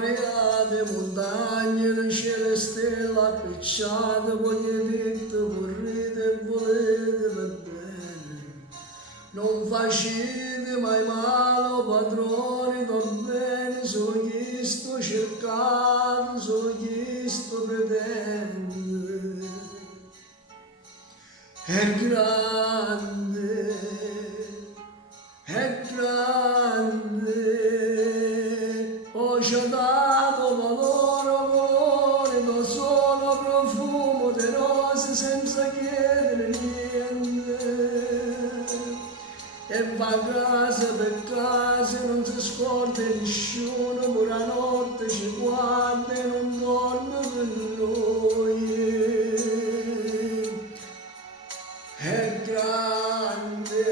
variate montagne, le cielo e stelle appicciate, voi dite, vorrete e volete per bene. Non facete mai male, oh padroni, do bene, solo chi sto cercando, solo chi sto pretende. È grande, è grande, ho ci ho dato valore, non solo profumo di rose senza chiedere niente. E va casa per casa, non si scorda nessuno, pure la notte ci guarda e non dorme per noi. È grande,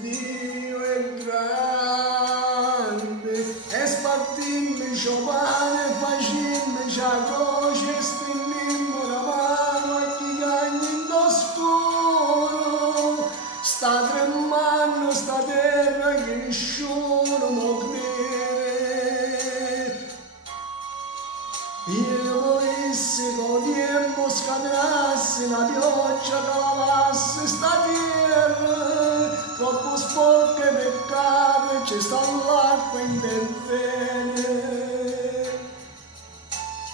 Dio è grande, e spartimmi ciò pane, facimmi ciò croce, stringimmi una mano a chi cagni in lo scuro. Sta tremando sta terra che nessuno può credere. Io volessi che il tempo scatenasse la pioggia che lavasse sta terra, troppo sporca e peccato e ci sta l'acqua in bene.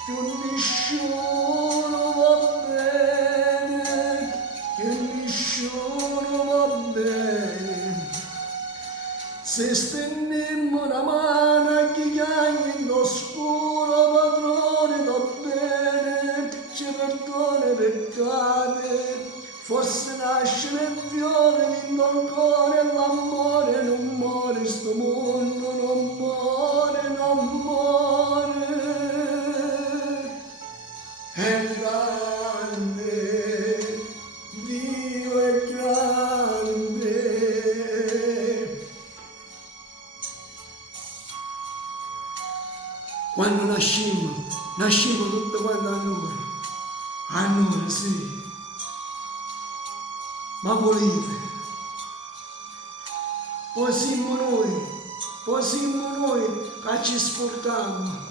Più nessuno va bene, più nessuno va bene. Se stendiamo una mano a chi chiama in oscuro, padrone, va bene, ci perdona i peccati. Forse nasce nel fiore, vinto ancora l'amore, non muore sto mondo, non muore, non muore. È grande, Dio è grande. Quando nascimmo tutte quante a noi, sì, ma volete, poi siamo noi che ci sportiamo.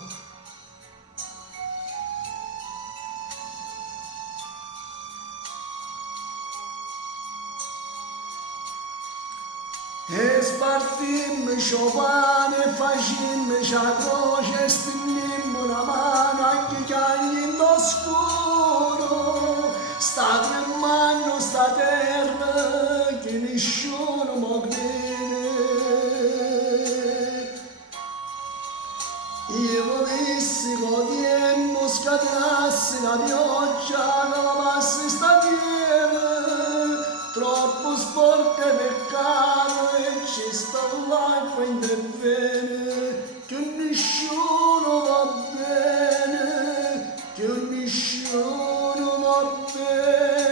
E spartimmi ciò pane, facimmi ciò croce, e stringimmi una mano a chi cagni in lo scuro. Sta tremando sta terra che nessuno può credere. Io volessi che il tempo scatenasse la pioggia che lavasse sta terra, troppo sporca e peccato e ci sta l'acqua in bene, che nessuno va bene, che nessuno va bene.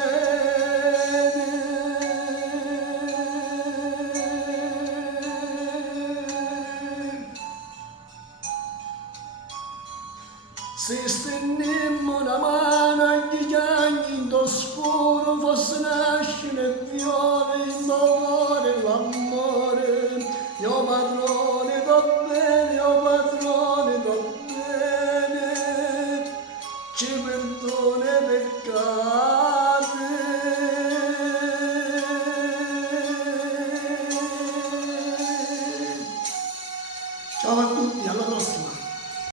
Se stendemmo una mano a chi chiagni in oscuro, fosse nasce nel fiore, in dolore l'amore. Io padrone do bene, io padrone do bene, ci perdona i peccati. Ciao a tutti, alla prossima!